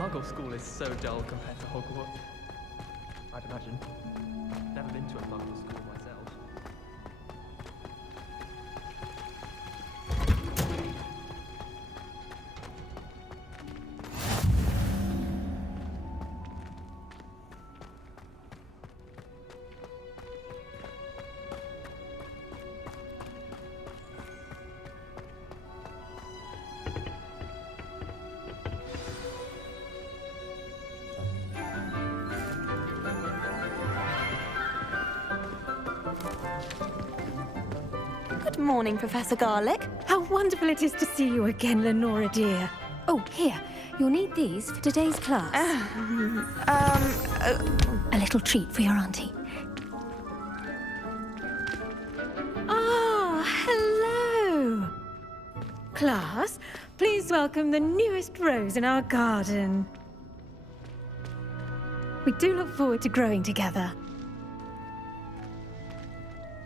Muggle school is so dull compared to Hogwarts. I'd imagine. Never been to a Muggle school myself. Good morning, Professor Garlick. How wonderful it is to see you again, Lenora dear. Oh, here. You'll need these for today's class. A little treat for your auntie. Ah, hello. Class, please welcome the newest rose in our garden. We do look forward to growing together.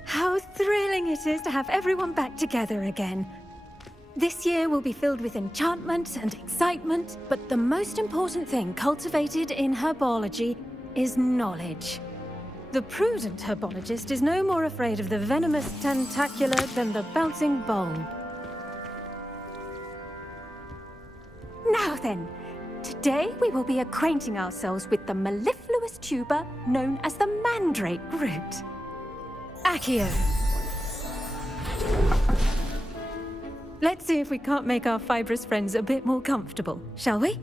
How thrilling it is to have everyone back together again. This year will be filled with enchantment and excitement, but the most important thing cultivated in herbology is knowledge. The prudent herbologist is no more afraid of the venomous tentacula than the bouncing bulb. Now then, today we will be acquainting ourselves with the mellifluous tuber known as the mandrake root. Accio. Let's see if we can't make our fibrous friends a bit more comfortable, shall we?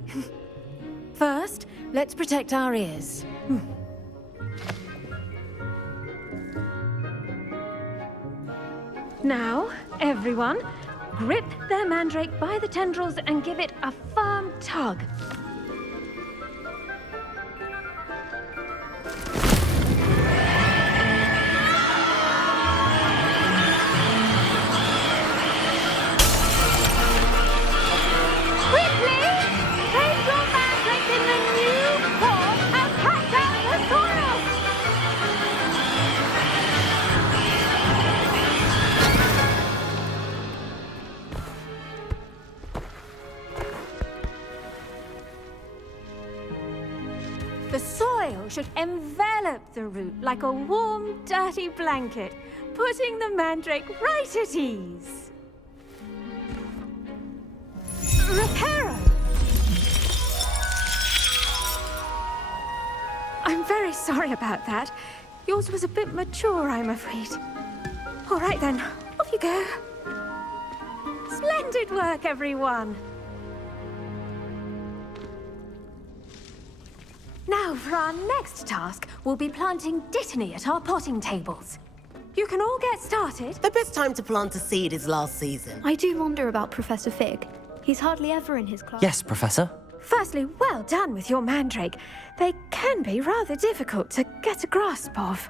First, let's protect our ears. Now, everyone, grip their mandrake by the tendrils and give it a firm tug. The soil should envelop the root like a warm, dirty blanket, putting the mandrake right at ease. Reparo! I'm very sorry about that. Yours was a bit mature, I'm afraid. All right then, off you go. Splendid work, everyone! Now, for our next task, we'll be planting dittany at our potting tables. You can all get started. The best time to plant a seed is last season. I do wonder about Professor Fig. He's hardly ever in his class. Yes, Professor. Firstly, well done with your mandrake. They can be rather difficult to get a grasp of.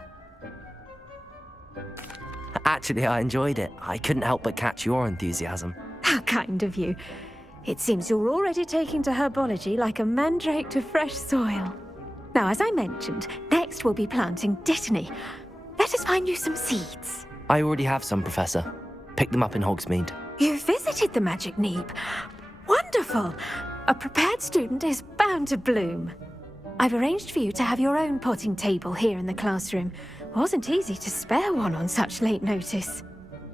Actually, I enjoyed it. I couldn't help but catch your enthusiasm. How kind of you. It seems you're already taking to herbology like a mandrake to fresh soil. Now, as I mentioned, next we'll be planting dittany. Let us find you some seeds. I already have some, Professor. Picked them up in Hogsmeade. You visited the Magic Neep. Wonderful! A prepared student is bound to bloom. I've arranged for you to have your own potting table here in the classroom. Wasn't easy to spare one on such late notice.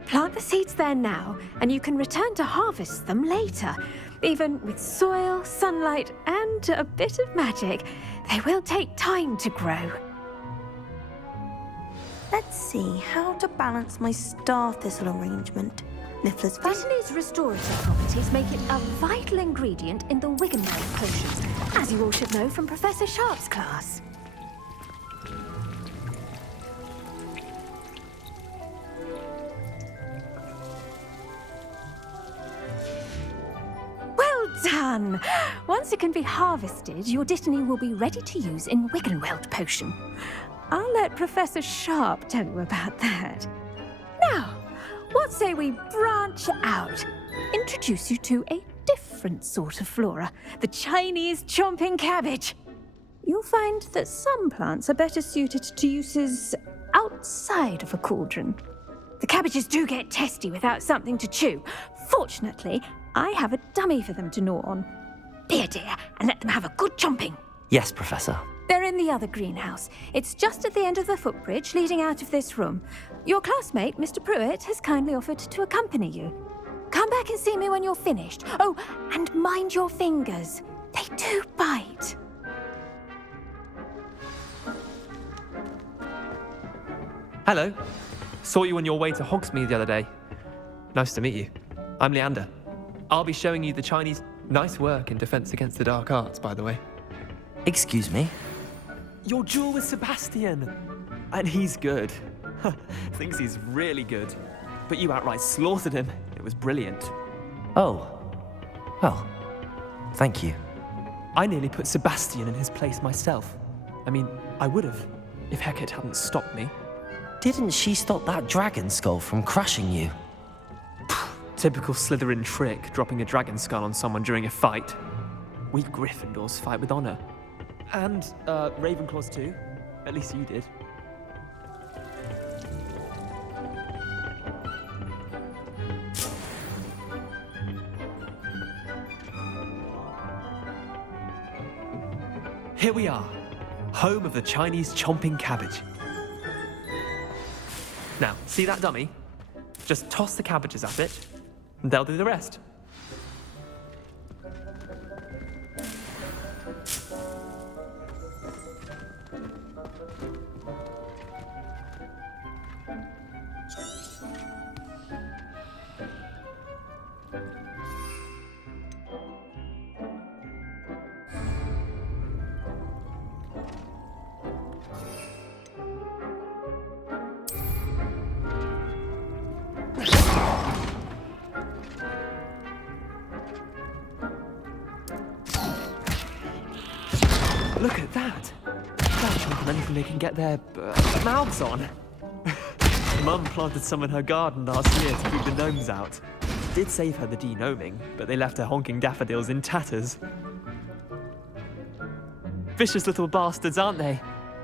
Plant the seeds there now, and you can return to harvest them later. Even with soil, sunlight, and a bit of magic, they will take time to grow. Let's see how to balance my star thistle arrangement. Niffler's Dittany's restorative properties make it a vital ingredient in the Wiggenweld potions, as you all should know from Professor Sharp's class. Well done! Once it can be harvested, your dittany will be ready to use in Wiggenweld potion. I'll let Professor Sharp tell you about that. Now, what say we branch out? Introduce you to a different sort of flora, the Chinese chomping cabbage. You'll find that some plants are better suited to uses outside of a cauldron. The cabbages do get testy without something to chew. Fortunately, I have a dummy for them to gnaw on. Here, dear, and let them have a good chomping. Yes, Professor. They're in the other greenhouse. It's just at the end of the footbridge leading out of this room. Your classmate, Mr. Pruitt, has kindly offered to accompany you. Come back and see me when you're finished. Oh, and mind your fingers. They do bite. Hello. Saw you on your way to Hogsmeade the other day. Nice to meet you. I'm Leander. I'll be showing you the Chinese... Nice work in Defense Against the Dark Arts, by the way. Excuse me? Your duel with Sebastian! And he's good. Thinks he's really good. But you outright slaughtered him. It was brilliant. Oh. Well, thank you. I nearly put Sebastian in his place myself. I mean, I would have, if Hecate hadn't stopped me. Didn't she stop that dragon skull from crushing you? Typical Slytherin trick, dropping a dragon skull on someone during a fight. We Gryffindors fight with honor. And, Ravenclaws too. At least you did. Here we are, home of the Chinese chomping cabbage. Now, see that dummy? Just toss the cabbages at it, and they'll do the rest. Look at that! They'll chomp on anything they can get their mouths on. Mum planted some in her garden last year to keep the gnomes out. Did save her the de-gnoming, but they left her honking daffodils in tatters. Vicious little bastards, aren't they?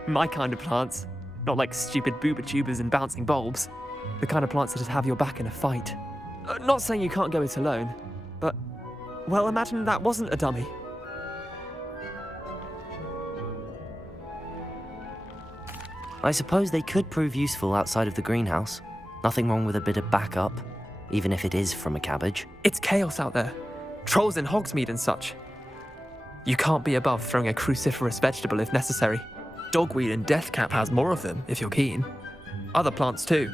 My kind of plants. Not like stupid booba tubers and bouncing bulbs. The kind of plants that'd have your back in a fight. Not saying you can't go it alone, but... well, imagine that wasn't a dummy. I suppose they could prove useful outside of the greenhouse. Nothing wrong with a bit of backup, even if it is from a cabbage. It's chaos out there. Trolls in Hogsmeade and such. You can't be above throwing a cruciferous vegetable if necessary. Dogweed and deathcap has more of them, if you're keen. Other plants too.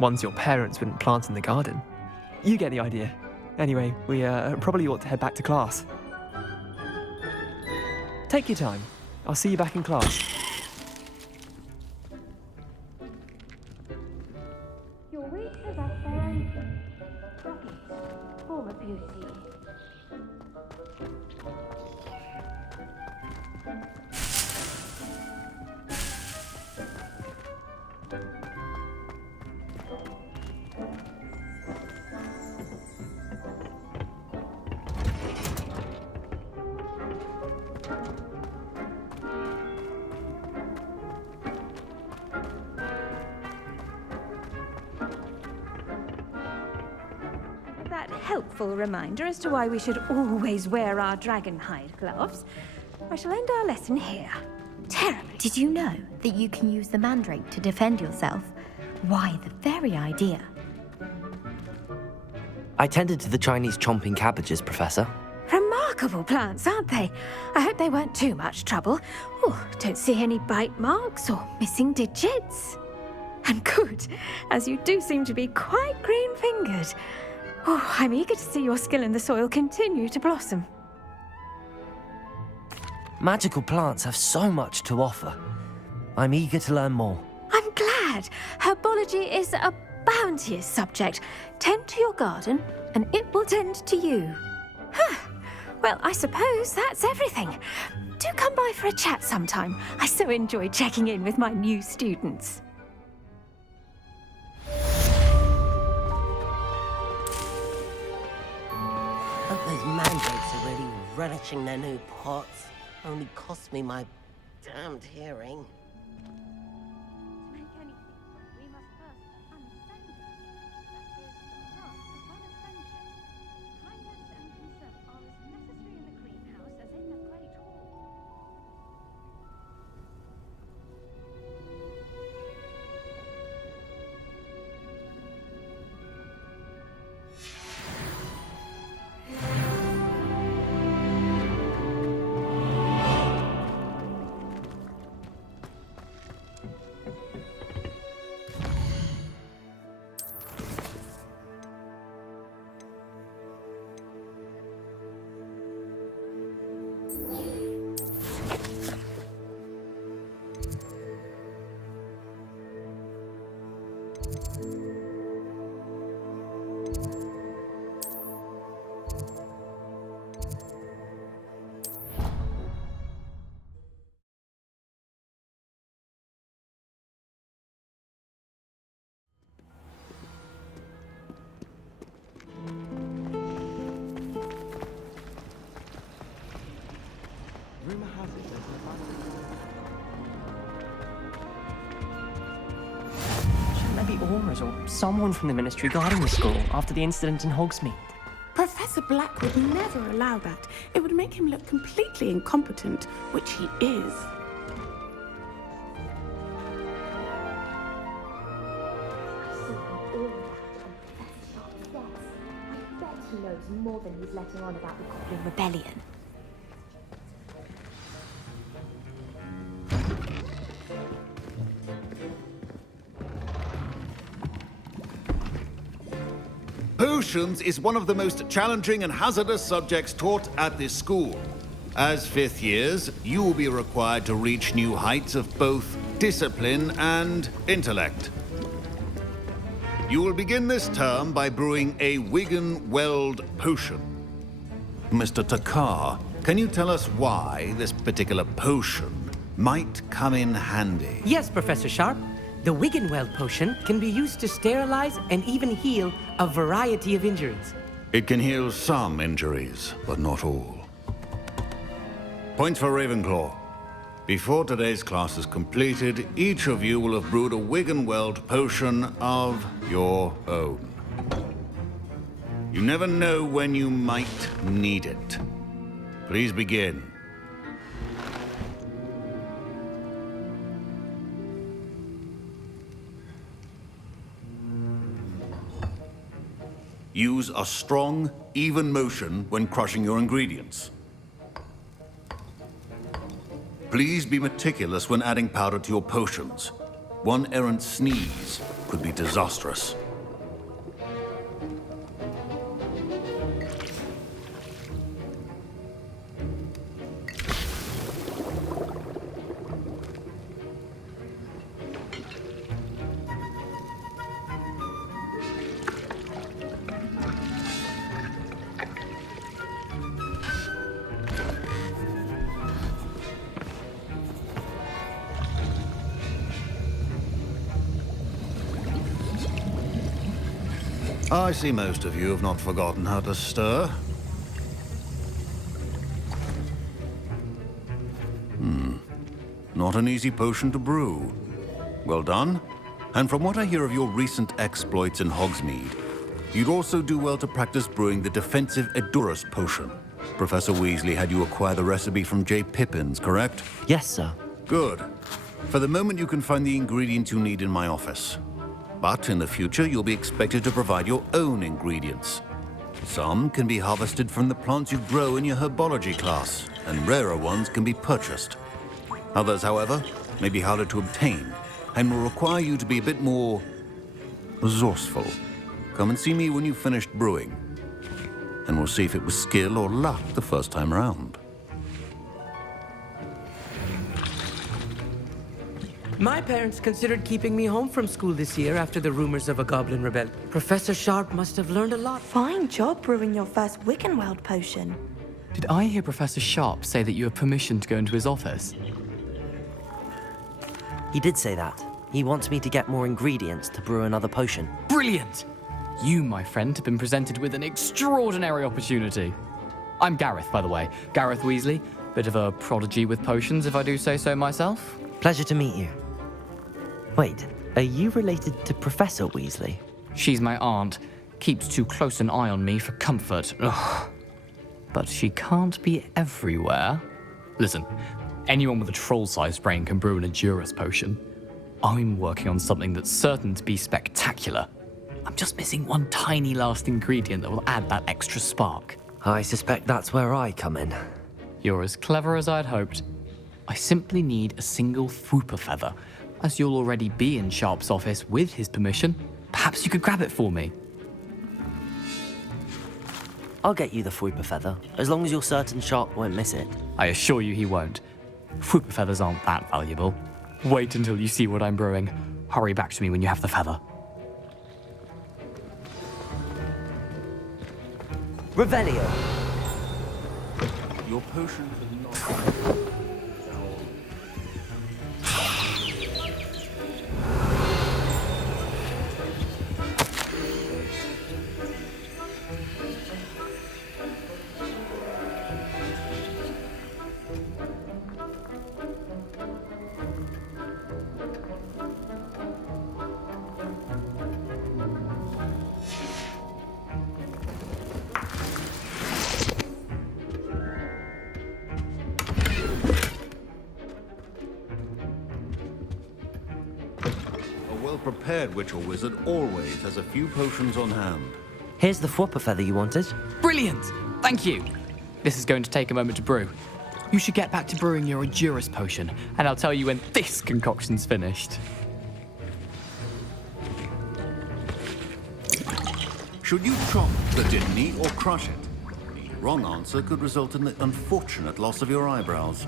Ones your parents wouldn't plant in the garden. You get the idea. Anyway, we probably ought to head back to class. Take your time. I'll see you back in class. Your wheat is up there. Rocket, former beauty. That helpful reminder as to why we should always wear our dragon hide gloves. I shall end our lesson here. Terribly. Did you know that you can use the mandrake to defend yourself? Why, the very idea. I tended to the Chinese chomping cabbages, Professor. Remarkable plants, aren't they? I hope they weren't too much trouble. Oh, don't see any bite marks or missing digits. And good, as you do seem to be quite green-fingered. Oh, I'm eager to see your skill in the soil continue to blossom. Magical plants have so much to offer. I'm eager to learn more. I'm glad. Herbology is a bounteous subject. Tend to your garden, and it will tend to you. Huh. Well, I suppose that's everything. Do come by for a chat sometime. I so enjoy checking in with my new students. Hope those mandrakes are really relishing their new pots. Only cost me my damned hearing. To make anything, we must first understand it. That is the heart of honest friendship. Kindness and concern are as necessary in the greenhouse Rumor has it there's an abandoned... Shouldn't there be Aurors or someone from the Ministry guarding the school after the incident in Hogsmeade? Professor Black would never allow that. It would make him look completely incompetent, which he is. He knows more than he's letting on about the Goblin Rebellion. Potions is one of the most challenging and hazardous subjects taught at this school. As fifth years, you will be required to reach new heights of both discipline and intellect. You will begin this term by brewing a Wiggenweld potion. Mr. Takar, can you tell us why this particular potion might come in handy? Yes, Professor Sharp. The Wiggenweld potion can be used to sterilize and even heal a variety of injuries. It can heal some injuries, but not all. Points for Ravenclaw. Before today's class is completed, each of you will have brewed a Wiggenweld potion of your own. You never know when you might need it. Please begin. Use a strong, even motion when crushing your ingredients. Please be meticulous when adding powder to your potions. One errant sneeze could be disastrous. I see most of you have not forgotten how to stir. Not an easy potion to brew. Well done. And from what I hear of your recent exploits in Hogsmeade, you'd also do well to practice brewing the defensive Edurus potion. Professor Weasley had you acquire the recipe from J. Pippins, correct? Yes, sir. Good. For the moment, you can find the ingredients you need in my office. But in the future, you'll be expected to provide your own ingredients. Some can be harvested from the plants you grow in your herbology class, and rarer ones can be purchased. Others, however, may be harder to obtain, and will require you to be a bit more resourceful. Come and see me when you've finished brewing, and we'll see if it was skill or luck the first time around. My parents considered keeping me home from school this year after the rumors of a Goblin Rebellion. Professor Sharp must have learned a lot. Fine job brewing your first Wiggenweld potion. Did I hear Professor Sharp say that you have permission to go into his office? He did say that. He wants me to get more ingredients to brew another potion. Brilliant! You, my friend, have been presented with an extraordinary opportunity. I'm Gareth, by the way. Gareth Weasley. Bit of a prodigy with potions, if I do say so myself. Pleasure to meet you. Wait, are you related to Professor Weasley? She's my aunt. Keeps too close an eye on me for comfort. Ugh. But she can't be everywhere. Listen, anyone with a troll-sized brain can brew an Edurus potion. I'm working on something that's certain to be spectacular. I'm just missing one tiny last ingredient that will add that extra spark. I suspect that's where I come in. You're as clever as I'd hoped. I simply need a single Fwooper feather. As you'll already be in Sharp's office with his permission, perhaps you could grab it for me. I'll get you the Fwooper feather, as long as you're certain Sharp won't miss it. I assure you he won't. Fwooper feathers aren't that valuable. Wait until you see what I'm brewing. Hurry back to me when you have the feather. Revelio! Your potion is not... well-prepared witch or wizard always has a few potions on hand. Here's the Fwooper feather you wanted. Brilliant! Thank you! This is going to take a moment to brew. You should get back to brewing your Endurus potion, and I'll tell you when this concoction's finished. Should you chop the Dittany or crush it? The wrong answer could result in the unfortunate loss of your eyebrows.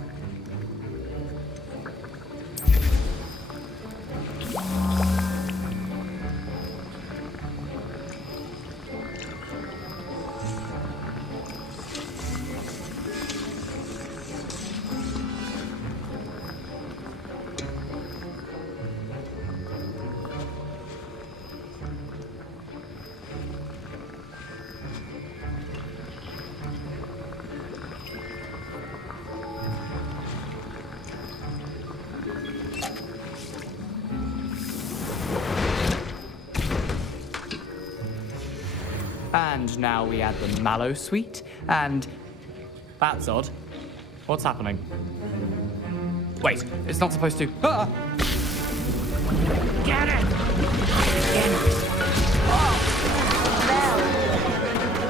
And now we add the mallow sweet, and... That's odd. What's happening? Wait, it's not supposed to... Ah! Get it!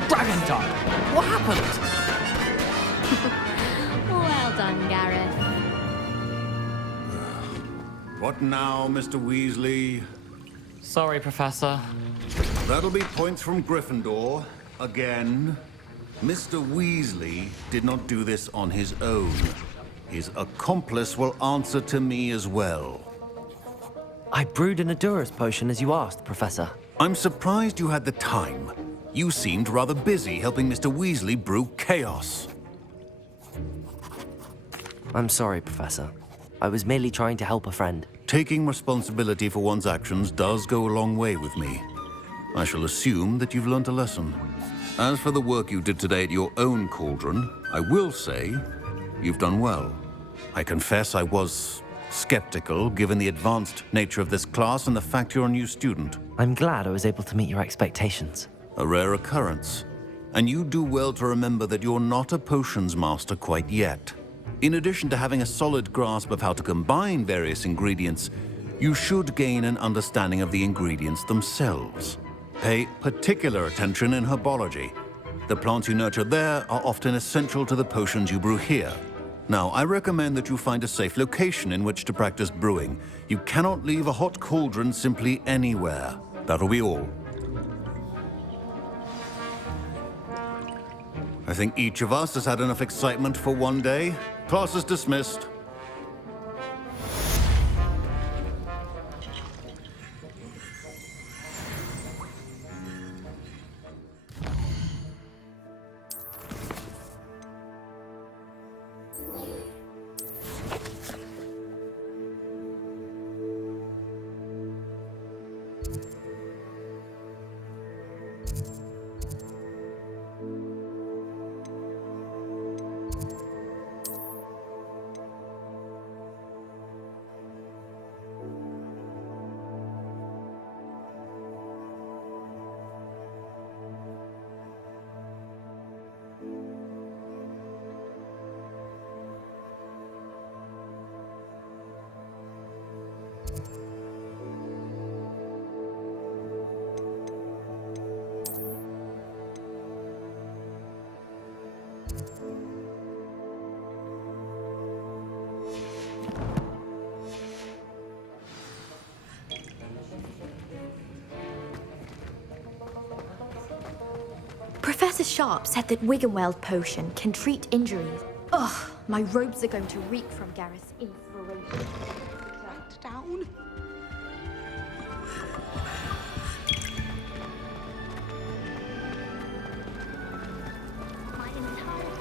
Dragon Tongue! What happened? Well done, Gareth. What now, Mr. Weasley? Sorry, Professor. That'll be points from Gryffindor. Again. Mr. Weasley did not do this on his own. His accomplice will answer to me as well. I brewed an Endurus potion as you asked, Professor. I'm surprised you had the time. You seemed rather busy helping Mr. Weasley brew chaos. I'm sorry, Professor. I was merely trying to help a friend. Taking responsibility for one's actions does go a long way with me. I shall assume that you've learnt a lesson. As for the work you did today at your own cauldron, I will say you've done well. I confess I was skeptical, given the advanced nature of this class and the fact you're a new student. I'm glad I was able to meet your expectations. A rare occurrence. And you do well to remember that you're not a potions master quite yet. In addition to having a solid grasp of how to combine various ingredients, you should gain an understanding of the ingredients themselves. Pay particular attention in herbology. The plants you nurture there are often essential to the potions you brew here. Now, I recommend that you find a safe location in which to practice brewing. You cannot leave a hot cauldron simply anywhere. That'll be all. I think each of us has had enough excitement for one day. Class is dismissed. Professor Sharp said that Wiggenweld potion can treat injuries. Ugh, my robes are going to reek from Gareth's inspiration. Down. My entire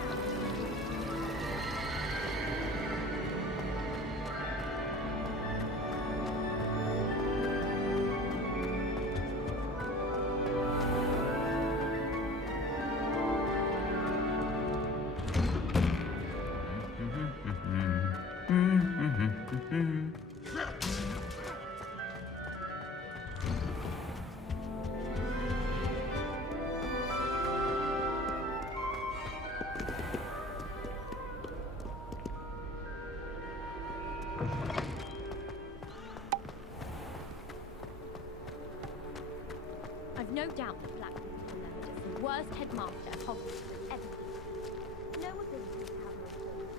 I've no doubt that Black will be remembered as the worst headmaster at Hogwarts has ever been. No ability to have no fault.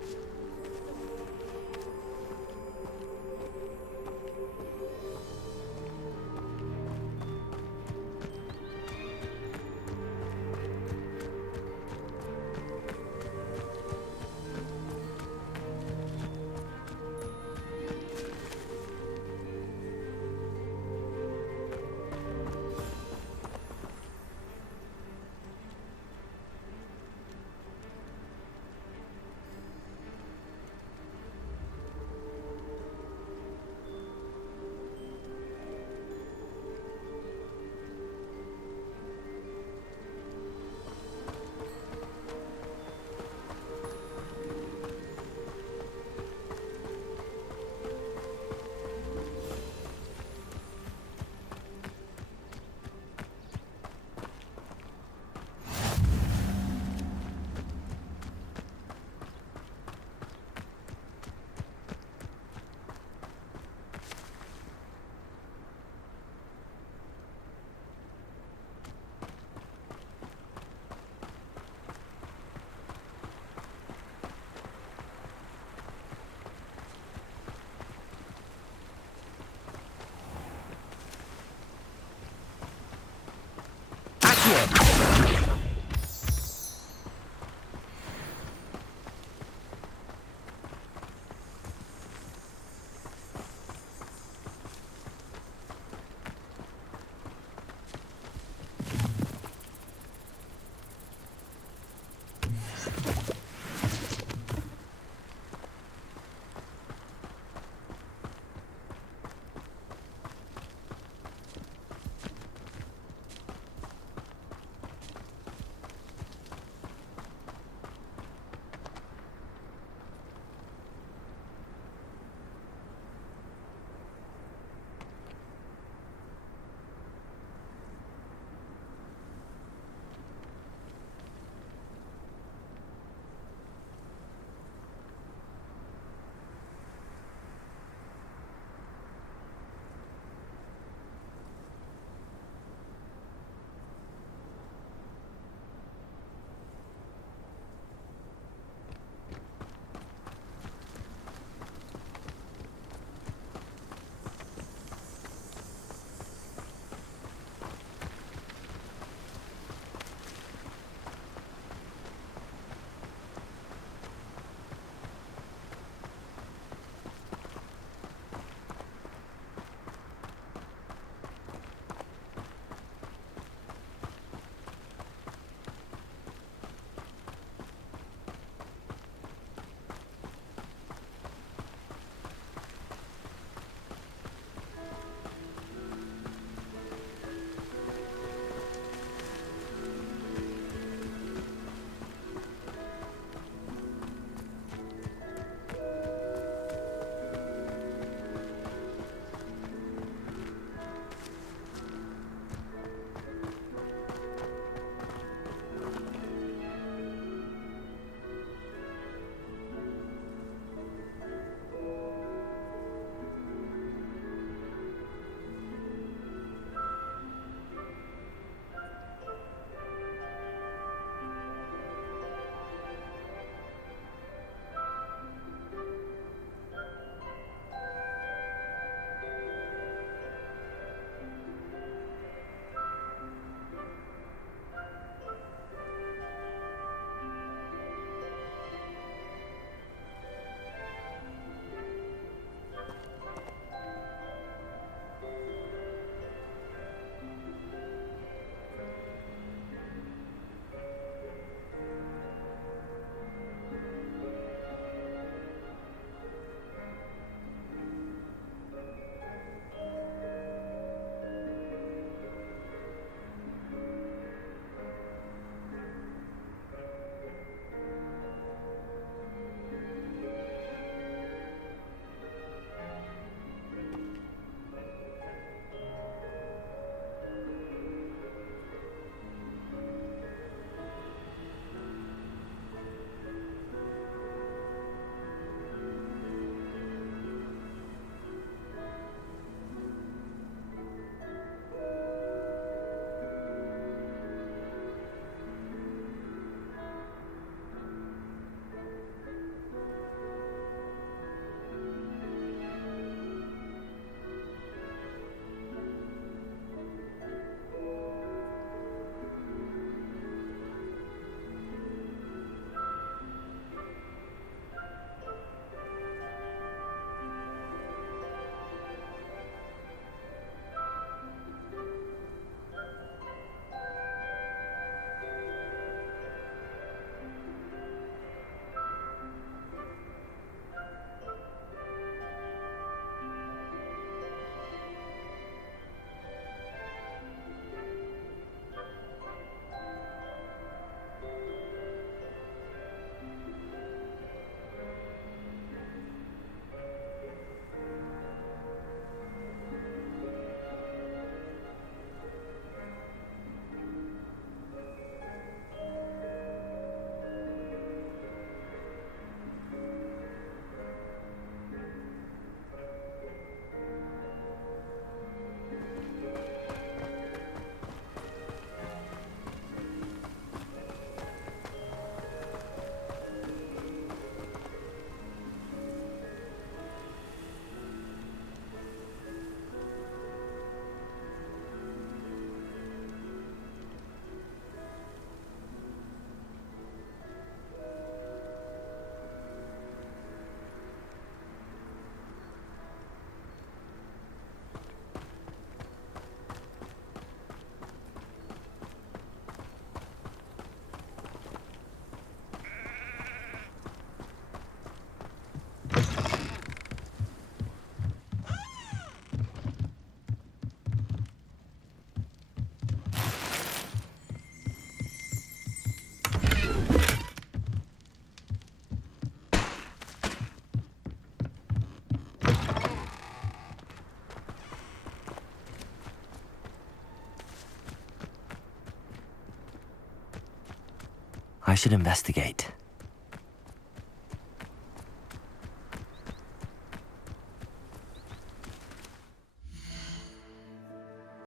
I should investigate.